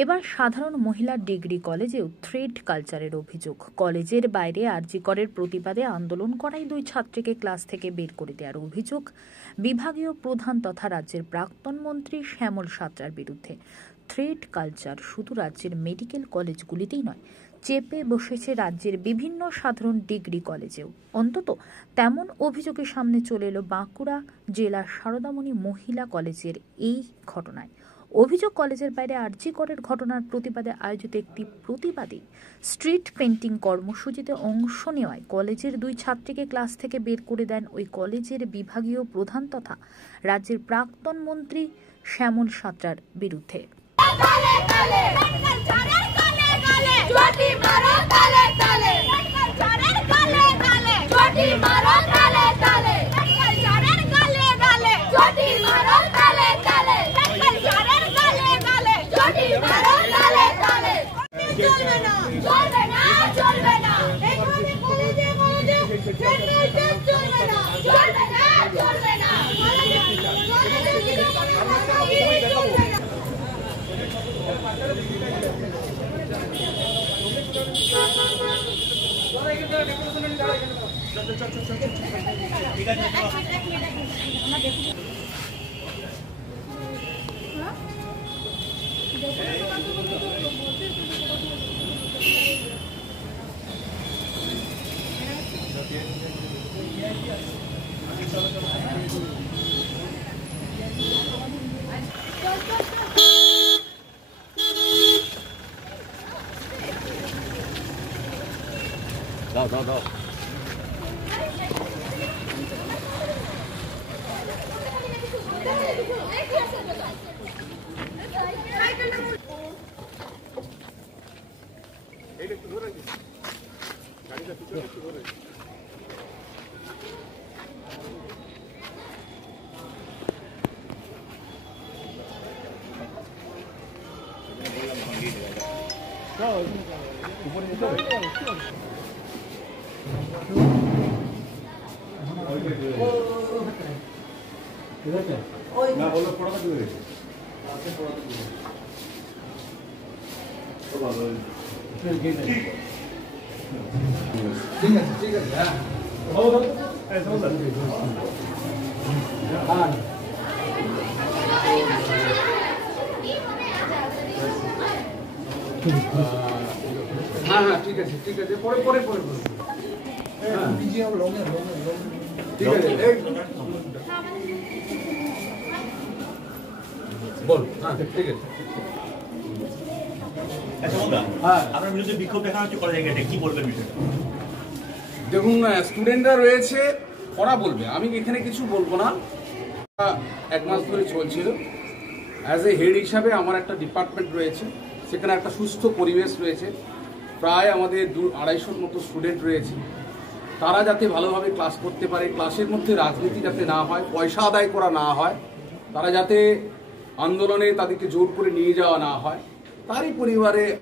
এবার সাধারণ মহিলা ডিগ্রি কলেজেও থ্রেড কালচারের অভিযোগ। কলেজের বাইরে আরজি করের প্রতিবাদে আন্দোলন করায় দুই ছাত্রীকে ক্লাস থেকে বের করে দেওয়ার অভিযোগ বিভাগীয় প্রধান তথা রাজ্যের প্রাক্তন মন্ত্রী শ্যামল সাঁতরার বিরুদ্ধে। থ্রেড কালচার শুধু রাজ্যের মেডিকেল কলেজগুলিতেই নয়, চেপে বসেছে রাজ্যের বিভিন্ন সাধারণ ডিগ্রি কলেজেও। অন্তত তেমন অভিযোগের সামনে চলে এলো বাঁকুড়া জেলার সারদামণি মহিলা কলেজের এই ঘটনায়। অভিযোগ, কলেজের বাইরে আরজি করের ঘটনার প্রতিবাদে আয়োজিত একটি প্রতিবাদী স্ট্রিট পেন্টিং কর্মসূচিতে অংশ নেওয়ায় কলেজের দুই ছাত্রীকে ক্লাস থেকে বের করে দেন ওই কলেজের বিভাগীয় প্রধান তথা রাজ্যের প্রাক্তন মন্ত্রী শ্যামল সাঁতরার বিরুদ্ধে। দাও একটু ধরে গাড়িটা পিছনে একটু ধরে উপরে নিতে হবে। না বলো পড়াটা কি হয়েছে? ঠিক আছে ঠিক আছে। হ্যাঁ হ্যাঁ হ্যাঁ ঠিক আছে ঠিক আছে। পরে পরে পরে পরে ঠিক আছে বল। হ্যাঁ ঠিক আছে। দেখুন, স্টুডেন্টরা রয়েছে, ওরা বলবে, আমি এখানে কিছু বলবো না। এক মাস ধরে চলছিল। অ্যাজ এ হেড হিসাবে আমার একটা ডিপার্টমেন্ট রয়েছে, সেখানে একটা সুস্থ পরিবেশ রয়েছে। প্রায় আমাদের 200-250 মতো স্টুডেন্ট রয়েছে। তারা যাতে ভালোভাবে ক্লাস করতে পারে, ক্লাসের মধ্যে রাজনীতি যাতে না হয়, পয়সা আদায় করা না হয়, তারা যাতে আন্দোলনে তাদেরকে জোর করে নিয়ে যাওয়া না হয়, তারই পরিবারে